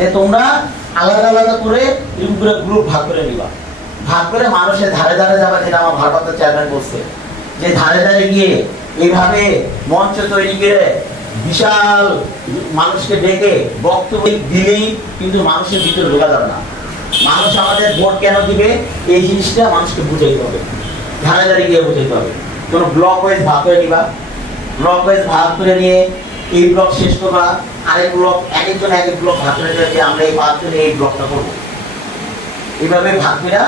যে তোমরা আলাদা আলাদা করে গ্রুপ ভাগ করে নিবা, ভাগ করে মানুষের ধারে ধারে যাবা, যেটা আমার ভারপ্রাপ্ত চেয়ারম্যান বলছে যে ধারে ধারে গিয়ে এইভাবে মঞ্চ তৈরি করে বিশাল মানুষকে ডেকে বক্তব্য দিলেই কিন্তু মানুষের ভিতরে ঢোকা যাবে না। মানুষ আমাদের ভোট কেন দিবে এই জিনিসটা মানুষকে বুঝাইতে হবে, ধারে ধারে গিয়ে বুঝাইতে হবে। কোনো ব্লক ওয়াইজ ভাগ করে নিবা, ব্লক ওয়াইজ ভাগ করে নিয়ে এই ব্লক শেষ করবা, আরেক ব্লক এক একজন এক এক ব্লক ভাগ করে যে আমরা এই 5 জনে এই ব্লকটা করবো, এইভাবে ভাগ করে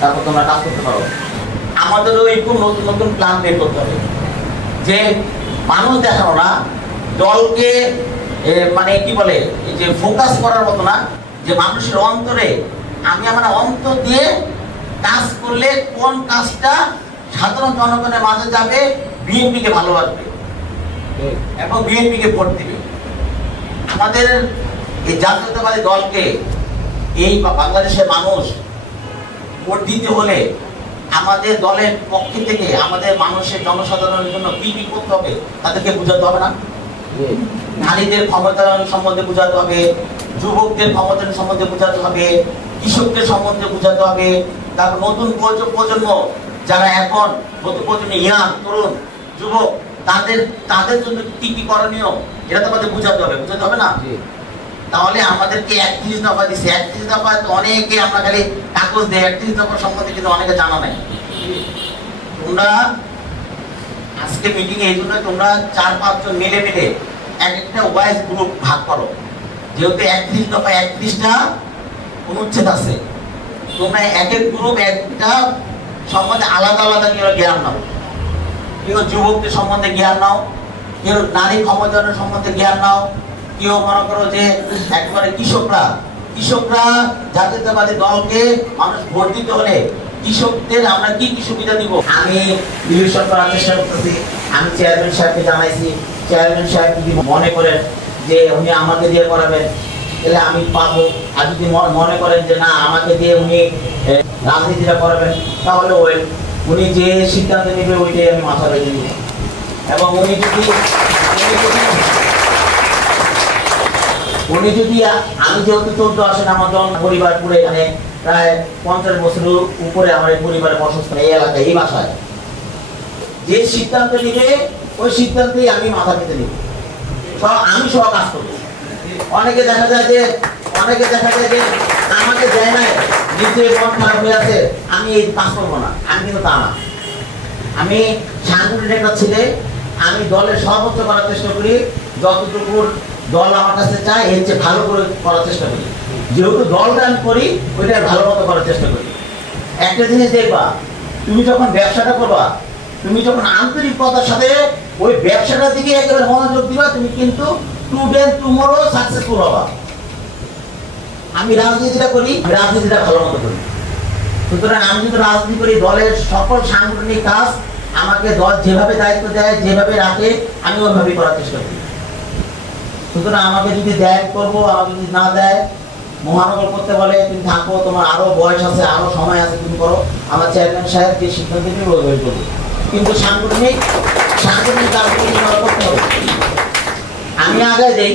তারপর তোমরা কাজ করতে পারো। আমাদেরও একটু নতুন নতুন প্ল্যান বের করতে হবে, যে মানুষ দেখানো না, দলকে মানে কি বলে যে ফোকাস করার মতো না, যে মানুষের অন্তরে আমি আমার অন্তর দিয়ে কাজ করলে কোন কাজটা সাধারণ জনগণের মাঝে যাবে, বিএনপিকে ভালোবাসবে এবং বিএনপিকে ভোট দিবে। আমাদের এই জাতীয়তাবাদী দলকে এই বাংলাদেশের মানুষ ভোট দিতে হলে আমাদের দলের পক্ষ থেকে আমাদের মানুষের জনসাধারণের জন্য কি কি করতে হবে তাদেরকে বোঝাতে হবে না? নারীদের ক্ষমতায়ন সম্বন্ধে বোঝাতে হবে, যুবকদের ক্ষমতায়ন সম্বন্ধে বোঝাতে হবে, কৃষকদের সম্বন্ধে বোঝাতে হবে, তারপর নতুন প্রজন্ম যারা এখন নতুন প্রজন্ম ইয়াং তরুণ যুবক তাদের জন্য কি কি করণীয় এটা তো আমাদের বোঝাতে হবে না? তাহলে আমাদেরকে 31 দফা দিচ্ছে, 31 দফা অনেকে আমরা খালি কাগজ দেয়, 31 দফা সম্বন্ধে কিন্তু অনেকে জানা নাই। তোমরা আজকে মিটিং এই জন্য তোমরা 4-5 জন মিলে মিলে এক একটা ওয়াইজ গ্রুপ ভাগ করো, যেহেতু 31 দফা 31টা অনুচ্ছেদ আছে, তোমরা এক এক গ্রুপ একটা সম্বন্ধে আলাদা আলাদা জ্ঞান নাও। কেউ যুবকদের সম্বন্ধে জ্ঞান নাও, কেউ নারী ক্ষমতায়নের সম্বন্ধে জ্ঞান নাও, কেউ মনে করো যে একবারে কৃষকরা জাতীয়তাবাদী দলকে মানুষ ভোট দিতে হলে কৃষকদের আমরা কি কি সুবিধা দিব। আমি নিরীক্ষণ করার চেষ্টা করতেছি, আমি চেয়ারম্যান সাহেবকে জানাইছি, চেয়ারম্যান সাহেব যদি মনে করেন যে উনি আমাকে দিয়ে করাবেন তাহলে আমি পাবো, আর যদি মনে করেন যে না আমাকে দিয়ে উনি রাজনীতিটা করাবেন তাহলে উনি যে সিদ্ধান্ত নেবে ওইটাই আমি মাথা রেখে দিব। এবং উনি যদি আমি যেহেতু 14 আসেন আমার পরিবার পুরো এখানে প্রায় 50 বছরের উপরে আমার পরিবারের বসস্থান এই এলাকায় এই বাসায়, যে সিদ্ধান্ত নিবে ওই সিদ্ধান্তেই আমি মাথা পেতে নিব, আমি সব কাজ করবো। অনেকে দেখা যায় যে আমাকে দেয় না, নিজে মন খারাপ হয়ে আছে আমি এই কাজ করবো না, আমি কিন্তু তা না। আমি সাংগঠনিক একটা ছেলে, আমি দলের সর্বোচ্চ করার চেষ্টা করি, যতটুকু দল আমার কাছে চায় এর চেয়ে ভালো করে করার চেষ্টা করি। যেহেতু দলটা আমি করি ওইটা ভালো মতো করার চেষ্টা করি। একটা জিনিস দেখবা, তুমি যখন ব্যবসাটা করবা, তুমি যখন আন্তরিকতার সাথে ওই ব্যবসাটার দিকে একেবারে মনোযোগ দিবা, তুমি কিন্তু টুডে টুমরো সাকসেসফুল হবা। আমি রাজনীতিটা করি, রাজনীতিটা ভালো মতো করি। সুতরাং আমি যদি রাজনীতি করি, দলের সকল সাংগঠনিক কাজ আমাকে দল যেভাবে দায়িত্ব দেয়, যেভাবে রাখে, আমি ওইভাবেই করার চেষ্টা করি। সুতরাং আমাকে যদি দেয় করবো, আমাকে যদি না দেয়, মহানগর করতে বলে তুমি থাকো, তোমার আরো বয়স আছে, আরো সময় আছে, তুমি করো, আমার চেয়ারম্যান সাহেব যে সিদ্ধান্ত নেবে ওইভাবে করবো। কিন্তু সাংগঠনিক কাজগুলো করতে হবে। আমি আগে দেই,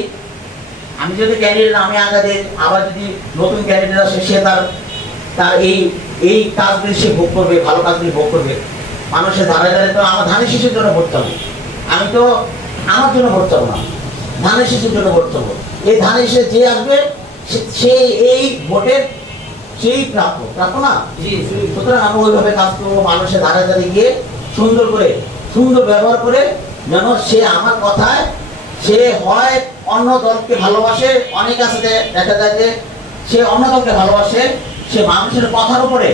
আমি যদি ক্যান্ডিডেট আমি আগে দিই, আবার যদি নতুন ক্যান্ডিডেট আসে সে তার এই কাজগুলি সে ভোগ করবে, ভালো কাজগুলি ভোগ করবে। মানুষের ধারে ধারে তো আমার ধানের শীষের জন্য ভোট চাবো, আমি তো আমার জন্য ভোট চাবো না, ধানের শীষের জন্য ভোট চাবো। এই ধানের শীষে যে আসবে সে এই ভোটের সেই প্রাপ্য না। সুতরাং আমি ওইভাবে কাজ করবো, মানুষের ধারে ধারে গিয়ে সুন্দর ব্যবহার করে, যেন সে আমার কথায় সে হয় অন্য দলকে ভালোবাসে। অনেক আছে দেখা যায় যে সে অন্য দলকে ভালোবাসে, সে মানুষের কথার উপরে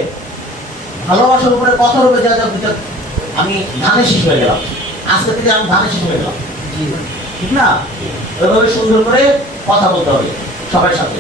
ভালোবাসার উপরে কথার উপরে যা আমি ধানের শীষ হয়ে গেলাম, আজকে থেকে আমি ধানের শীষ হয়ে গেলাম, ঠিক না? ওইভাবে সুন্দর করে কথা বলতে হবে সবার সাথে।